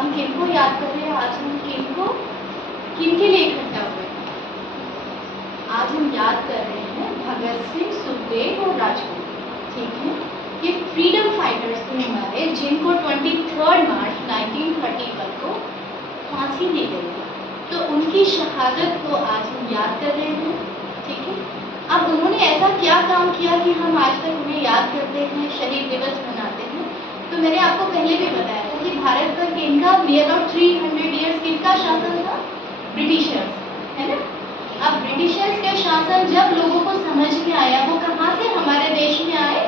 हम किनको याद कर रहे हैं, आज हम किनके लिए इकट्ठा हुए हैं? आज हम याद कर रहे हैं भगत सिंह, सुखदेव और राजगुरु। ठीक है, ये फ्रीडम फाइटर्स थे हमारे, जिनको 23 मार्च 1931 को फांसी दी गई थी। तो उनकी शहादत को आज हम याद कर रहे हैं। ठीक है, अब उन्होंने ऐसा क्या काम किया कि हम आज तक उन्हें याद करते हैं, शहीद दिवस मनाते हैं। तो मैंने आपको पहले भी बताया था कि भारत पर किनका नियर अबाउट 300 ईयर्स किनका शासन था? ब्रिटिशर्स, है ना। अब ब्रिटिशर्स के शासन जब लोगों को समझ में आया, वो कहाँ से हमारे देश में आए?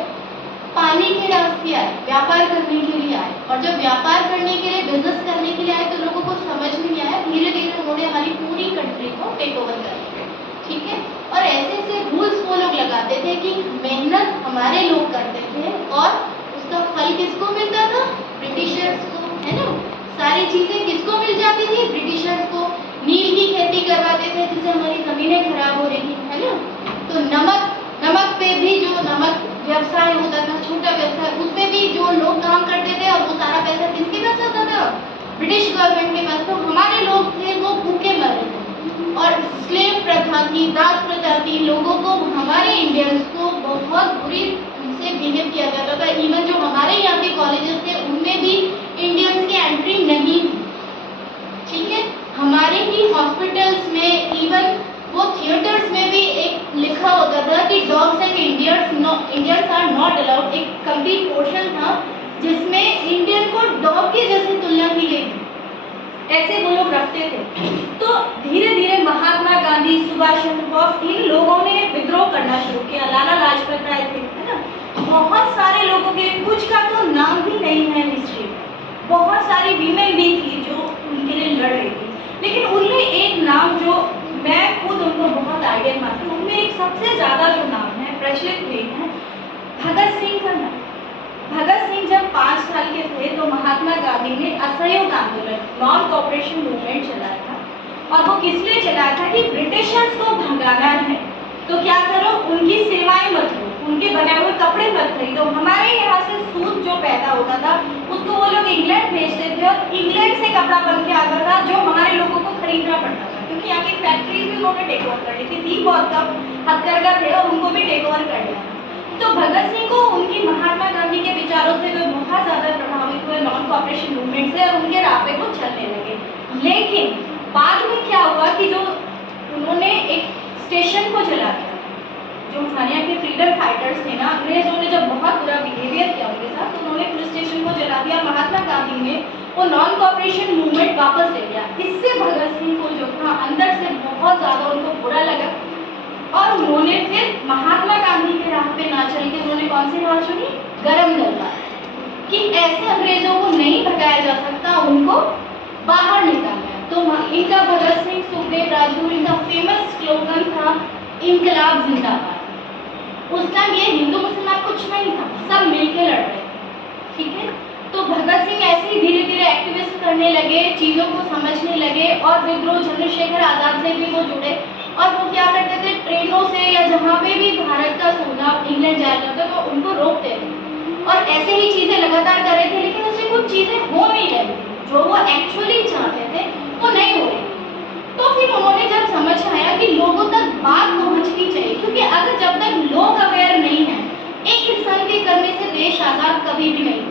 पानी के रास्ते आए, व्यापार करने के लिए आए। और जब व्यापार करने के लिए, बिजनेस करने के लिए आए, तो लोगों को समझ नहीं आया। धीरे धीरे उन्होंने हमारी पूरी कंट्री को टेक ओवर कर लिया। ठीक है, और ऐसे ऐसे रूल्स वो लोग लगाते थे कि मेहनत हमारे लोग करते थे और उसका फल किसको मिलता था? ब्रिटिशर्स को, है ना। सारी चीजें किसको मिल जाती थी? ब्रिटिशर्स को। नील की खेती करवाते थे जिससे हमारी जमीनें खराब हो रही थी, है ना। तो नमक पे भी, जो नमक व्यवसाय होता था, छोटा व्यवसाय, उसमें भी जो लोग काम करते थे और वो सारा पैसा किसके पास आता था? ब्रिटिश गवर्नमेंट के पास। तो हमारे लोग थे वो भूखे मर रहे थे और स्लेव प्रथा थी, दास प्रथा थी। लोगों को, हमारे इंडियंस को बहुत बुरी से बिहेव किया जाता था। इवन जो हमारे यहाँ के कॉलेजेस थे उनमें भी इंडियंस की एंट्री नहीं थी। ठीक है, हमारे ही हॉस्पिटल्स में, इवन वो थिएटर्स में भी एक लिखा होता था कि dogs and Indians are not allowed. एक कंप्लीट पोर्शन था जिसमें इंडियन को डॉग के जैसे तुलना की गई थी, ऐसे वो लोग रखते थे। तो धीरे धीरे महात्मा गांधी, सुभाष चंद्र बोस, इन लोगों ने विद्रोह करना शुरू किया। लाला लाजपत राय थे, है ना। बहुत सारे लोगों के, कुछ का तो नाम भी नहीं है हिस्ट्री में। बहुत सारी वीमेन भी थी जो उनके लिए लड़ रही थी, लेकिन उनमें एक नाम जो मैं खुद उनको बहुत आइडियल मानती हूँ, उनमें एक सबसे ज्यादा जो नाम है प्रचलित हुए हैं, भगत सिंह का नाम। भगत सिंह जब 5 साल के थे तो महात्मा गांधी ने असहयोग आंदोलन, नॉन कोऑपरेशन मूवमेंट चलाया था। और वो किस लिए चलाया था? कि ब्रिटिशर्स को भगाना है तो क्या करो, उनकी सेवाएं मत लो, उनके बनाए हुए कपड़े मत खरीदो। हमारे यहाँ से सूत जो पैदा होता था उसको वो लोग इंग्लैंड भेजते थे और इंग्लैंड से कपड़ा बन के आता था जो हमारे लोगों को खरीदना पड़ता था, क्योंकि यहाँ की फैक्ट्रीज भी उन्होंने टेक ओवर कर ली थी बहुत कम हथकरघा थे और उनको भी टेक ओवर कर लिया। तो भगत सिंह को उनकी महात्मा गांधी के विचारों से वे बहुत ज़्यादा प्रभावित हुए, नॉन कोऑपरेशन मूवमेंट से, और उनके रास्ते को चलने लगे। लेकिन बाद में क्या हुआ कि जो उन्होंने एक स्टेशन को जला दिया, जो हमारे यहाँ के फ्रीडम फाइटर्स थे ना, अंग्रेजों ने जब बहुत बुरा बिहेवियर किया उनके साथ, तो उन्होंने पुलिस स्टेशन को जला दिया। महात्मा गांधी ने वो नॉन कोऑपरेशन मूवमेंट वापस ले लिया। इससे भगत सिंह को जो था अंदर से बहुत ज़्यादा उनको बुरा लगा और उन्होंने फिर महात्मा गांधी के राह पे ना चल के उन्होंने कौन सी राह चुनी? गरम दल राह, कि ऐसे अंग्रेजों को नहीं भगाया जा सकता, उनको बाहर निकालना है। तो इनका भगत सिंह, सुखदेव, राजगुरु, इनका फेमस स्लोगन था इनकलाब जिंदाबाद। उस टाइम ये हिंदू मुसलमान कुछ नहीं था, सब मिलके लड़ रहे थे। ठीक है, तो भगत सिंह ऐसे ही धीरे धीरे एक्टिविस्ट करने लगे, चीज़ों को समझने लगे और विद्रोह चंद्रशेखर आज़ाद से भी वो जुड़े। और वो क्या करते थे, ट्रेनों से या जहाँ पे भी भारत का सोना इंग्लैंड जाया करता तो उनको रोकते थे और ऐसे ही चीज़ें लगातार कर रहे थे। लेकिन उससे कुछ चीज़ें हो नहीं रही थी जो वो एक्चुअली चाहते थे, वो नहीं हो रही। तो फिर उन्होंने जब समझ आया कि लोगों तक बात पहुंचनी चाहिए, क्योंकि अगर जब तक लोग अवेयर नहीं है, एक इंसान के करने से देश आज़ाद कभी भी नहीं है।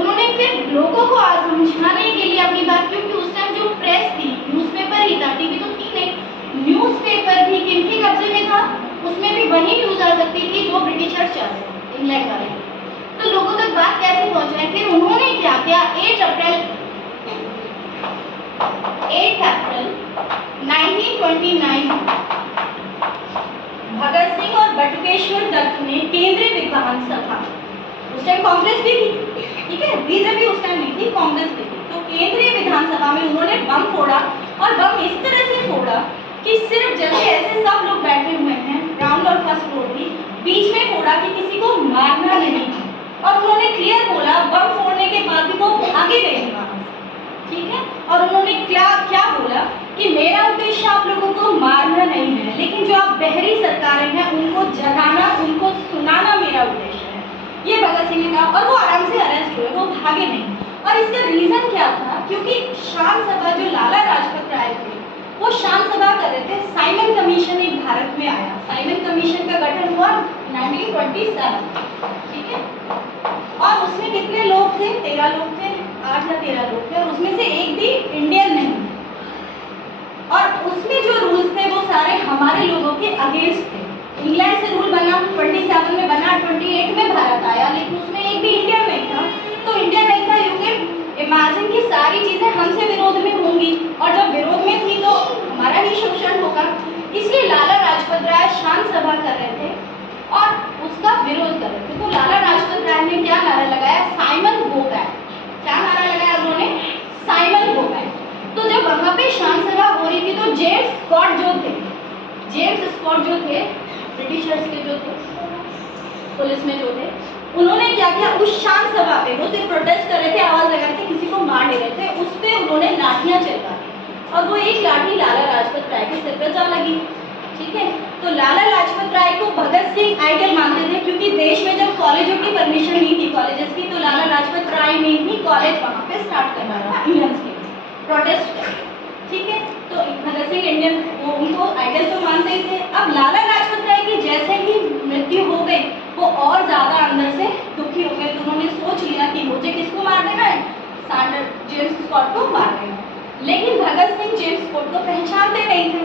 उन्होंने फिर लोगों को समझाने के लिए अपनी बात, क्योंकि उस टाइम जो प्रेस थी, न्यूज़पेपर ही था, टीवी तो थी नहीं, न्यूज़पेपर भी किनके कब्जे में था? उसमें भी वही न्यूज़ आ सकती थी जो ब्रिटिशर्स चाहते थे, इंग्लैंड वाले। तो लोगों तक बात कैसे पहुंचाए? फिर उन्होंने क्या किया? 8 अप्रैल 1929 भगत सिंह और बटुकेश्वर दत्त ने केंद्रीय विधानसभा, उस टाइम कांग्रेस भी थी, ठीक है, बीजेपी उस टाइम नहीं थी, कांग्रेस भी थी, तो केंद्रीय विधानसभा में उन्होंने बम फोड़ा। और बम इस तरह से फोड़ा कि सिर्फ जैसे ऐसे सब लोग बैठे हुए हैं, ग्राउंड और फर्स्ट फ्लोर भी, बीच में फोड़ा कि किसी को मारना नहीं। और उन्होंने क्लियर बोला, बम फोड़ने के बाद भी वो भागे नहीं वहाँ से, ठीक है। और उन्होंने क्या बोला कि मेरा उद्देश्य आप लोगों को मारना नहीं है, लेकिन जो आप बहरी सरकारें हैं उनको जगाना, उनको सुनाना मेरा उद्देश्य है। ये भगत सिंह ने कहा और वो आराम से अरेस्ट हुए, वो भागे नहीं। और इसका रीजन क्या था क्योंकि शांत सभा जो लाला लाजपत राय थे वो शांत सभा कर रहे थे। साइमन कमीशन एक भारत में आया, साइमन कमीशन का गठन हुआ 1927, ठीक है। और उसमें कितने लोग थे? 13 लोग थे, 8 या 13 लोग थे, और उसमें से एक भी इंडियन नहीं। और उसमें जो रूल्स थे वो सारे हमारे लोगों के अगेंस्ट थे। इंग्लैंड से रूल बना 27 में बना, 28 में भारत आया, लेकिन उसमें एक भी इंडियन नहीं था। तो इंडियन नहीं था, यू कैन इमेजिन कि सारी चीजें हमसे विरोध में होंगी, और जब विरोध में थी तो हमारा ही शोषण होगा। इसलिए लाला लाजपत राय शांत सभा कर रहे थे और उसका विरोध कर रहे थे। तो लाला लाजपत राय ने क्या नारा लगाया? Simon go back. क्या नारा लगाया उन्होंने? Simon go back. तो जब वहां पे शांत सभा हो रही थी तो जेम्स स्कॉट जो थे, जेम्स स्कॉट जो थे ब्रिटिशर्स के जो थे, पुलिस में जो थे, उन्होंने क्या किया? उस शांत सभा पे वो सिर्फ प्रोटेस्ट कर रहे थे, आवाज लगा के किसी को मार नहीं रहे थे, उस पे उन्होंने लाठियां चलवा दी और वो एक लाठी लाला लाजपत राय के सिर पर जा लगी, ठीक है। तो लाला लाजपत राय को भगत सिंह आइडल मानते थे, क्योंकि देश में जब कॉलेजों की परमिशन नहीं थी कॉलेजेस की, तो लाला लाजपत राय ने ही कॉलेज वहाँ पे स्टार्ट करवाया इंडियंस के प्रोटेस्ट, ठीक है। तो भगत सिंह इंडियन वो उनको आइडल तो मानते ही थे। अब लाला लाजपत राय की जैसे ही मृत्यु हो गई वो और ज्यादा अंदर से दुखी हो गए, तो उन्होंने सोच लिया कि मुझे किसको मार देना है? जेम्स स्कॉट को मार देना है। लेकिन भगत सिंह जेम्स स्कॉट को पहचानते नहीं थे।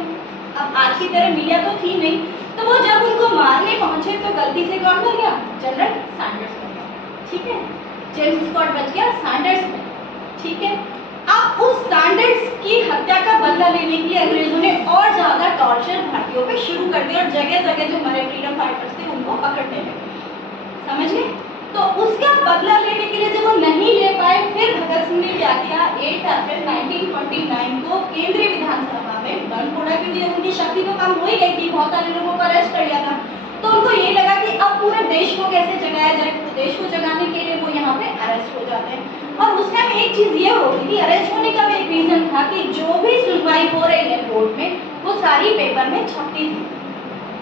अब आज की तरह मीडिया तो थी नहीं, तो वो जब उनको मारने पहुंचे तो गलती से कौन बन गया? जनरल सैंडर्स बन गया, ठीक है। जेम्स स्कॉट बच गया सैंडर्स में, ठीक है। अब उस सैंडर्स की हत्या का बदला लेने के लिए अंग्रेजों ने और ज्यादा टॉर्चर भारतीयों पे शुरू कर दिया और जगह जगह जो हमारे फ्रीडम फाइटर्स थे उनको पकड़ने लगे, समझ गए। तो उसका बदला लेने के लिए जब वो नहीं ले पाए, फिर भगत सिंह ने क्या किया? 8 अप्रैल 1929 को केंद्रीय विधानसभा में बम फोड़ा, क्योंकि उनकी शक्ति तो कम हो ही गई थी, बहुत सारे लोगों को अरेस्ट कर लिया था। तो उनको ये लगा कि अब पूरे देश को कैसे जगाया जाए, तो देश को जगाने के लिए वो यहाँ पे अरेस्ट हो जाते हैं। और उस टाइम एक चीज ये होती थी, अरेस्ट होने का भी एक रीजन था कि जो भी सुनवाई हो रही है कोर्ट में वो सारी पेपर में छपती थी।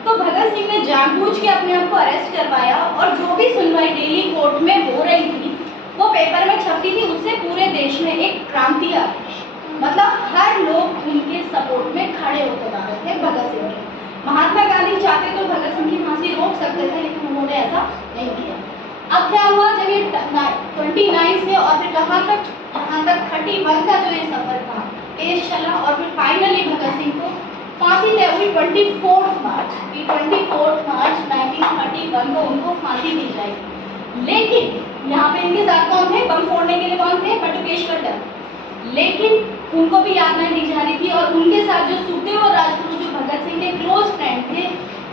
तो भगत सिंह ने जानबूझ के अपने आप को अरेस्ट करवाया और जो भी सुनवाई डेली कोर्ट में हो रही थी वो पेपर में छपती थी। उससे पूरे देश में एक क्रांति आ गई, मतलब हर लोग उनके सपोर्ट में खड़े होते जा रहे थे भगत सिंह के। महात्मा गांधी चाहते तो भगत सिंह की फांसी रोक सकते थे, लेकिन उन्होंने ऐसा नहीं किया। अब क्या हुआ? जब ये 29 से और फिर कहाँ तक, यहाँ तक 31 का जो ये सफर था, केस चला और फिर फाइनली भगत सिंह को फांसी तय हुई 24 मार्च 1931 को उनको फांसी दी जाएगी। लेकिन यहाँ पे इनके साथ कौन थे? बम फोड़ने के लिए कौन थे? बटुकेश कट्टर। लेकिन उनको भी यातनाएं दी जा रही थी और उनके साथ जो सुखदेव और राजगुरु जो भगत सिंह के क्लोज फ्रेंड थे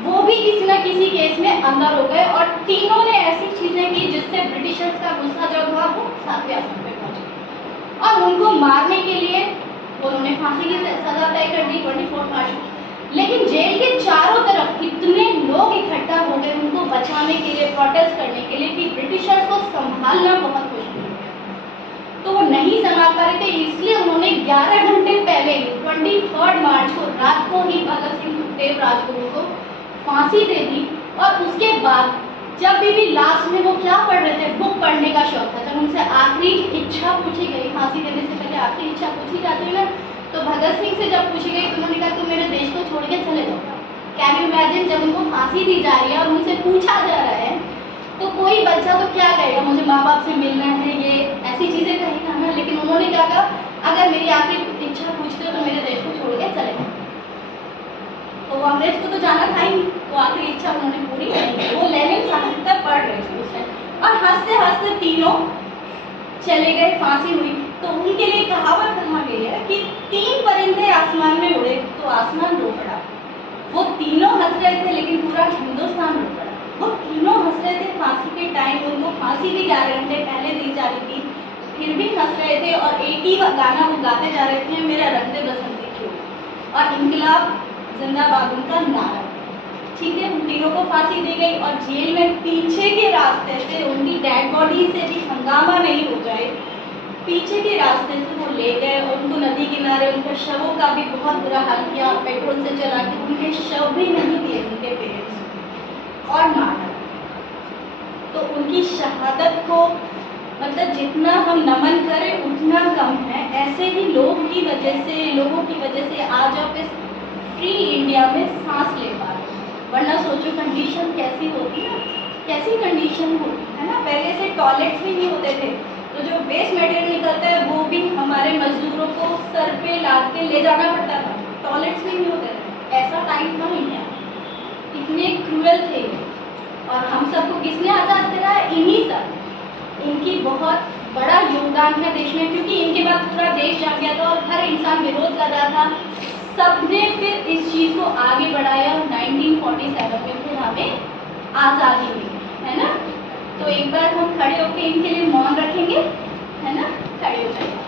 वो भी किसी न किसी केस में अंदर हो गए और तीनों ने ऐसी चीजें की जिससे ब्रिटिशर्स का गुस्सा जो था वो 7वें आसमान पे पहुंच गया और उनको मारने के लिए उन्होंने फांसी की सजा तय कर दी 24 मार्च को। लेकिन जेल के चारों तरफ इतने लोग इकट्ठा हो गए उनको बचाने के लिए, प्रोटेस्ट करने के लिए, कि ब्रिटिशर्स को संभालना बहुत मुश्किल हो गया। तो वो नहीं संभाल पा रहे थे, इसलिए उन्होंने 11 घंटे पहले 23 मार्च को रात को ही भगत सिंह, सुखदेव, राजगुरु को फांसी दे दी। और उसके बाद जब भी लास्ट में वो क्या पढ़ रहे थे, बुक पढ़ने का शौक था, जब उनसे आखिरी इच्छा पूछी गई, फांसी देने से पहले आखिरी इच्छा पूछी जाती है ना, तो भगत सिंह से जब पूछी गई तो उन्होंने कहा तुम मेरे देश को छोड़ के चले जाओ। कैन यू इमेजिन, जब उनको फांसी दी जा रही है और उनसे पूछा जा रहा है, तो कोई बच्चा तो क्या कहेगा, मुझे माँ बाप से मिलना है, ये ऐसी चीजें कहेगा ना। लेकिन उन्होंने क्या कहा, अगर मेरी आखिरी इच्छा पूछते हो तो मेरे देश को छोड़ के चले जाओ। तो वो अंग्रेज को तो जाना था ही, तो आखिरी इच्छा उन्होंने पूरी की। वो लेनिन साहित्य पढ़ रहे थे उस टाइम और हंसते हंसते तीनों चले गए, फांसी हुई। तो उनके लिए कहावत कहा गई है कि 3 परिंदे आसमान में उड़े तो आसमान रो पड़ा। वो तीनों हंस रहे थे लेकिन पूरा हिंदुस्तान रो पड़ा। वो तीनों हंस रहे थे फांसी के टाइम, उनको फांसी भी 11 घंटे पहले दी जा रही थी, फिर भी हंस रहे थे और एक ही गाना वो गाते जा रहे थे, मेरा रंग दे बसंती क्यों, और इनकलाब जिंदाबाद उनका नारा। ठीक है, उन तीनों को फांसी दी गई और जेल में पीछे के रास्ते से उनकी डेड बॉडी से भी हंगामा नहीं हो जाए, पीछे के रास्ते से वो ले गए और उनको नदी किनारे उनके शवों का भी बहुत बुरा हाल किया, पेट्रोल से जला के उनके शव भी नहीं दिए उनके पेरेंट्स और मार डाला। तो उनकी शहादत को मतलब जितना हम नमन करें उतना कम है। ऐसे ही लोगों की वजह से आज आप इस फ्री इंडिया में सांस ले पा रहे हो। वरना सोचो कंडीशन कैसी होती ना, कैसी कंडीशन होती है ना। पहले से टॉयलेट्स भी नहीं होते थे, तो जो वेस्ट मटेरियल निकलता है वो भी हमारे मजदूरों को सर पे लाद के ले जाना पड़ता था। टॉयलेट्स भी नहीं होते थे, ऐसा टाइम था इंडिया। इतने क्रूएल थे और हम सबको किसने आज़ाद कराया? इन्हीं सब। इनकी बहुत बड़ा योगदान है देश में, क्योंकि इनके बाद पूरा देश जाग गया था और हर इंसान विरोध कर रहा था। सबने फिर इस चीज़ को आगे बढ़ाया और 1947 में फिर हमें आज़ादी मिली, है ना। तो एक बार हम खड़े होकर इनके लिए मौन रखेंगे, है ना। खड़े हो जाइए।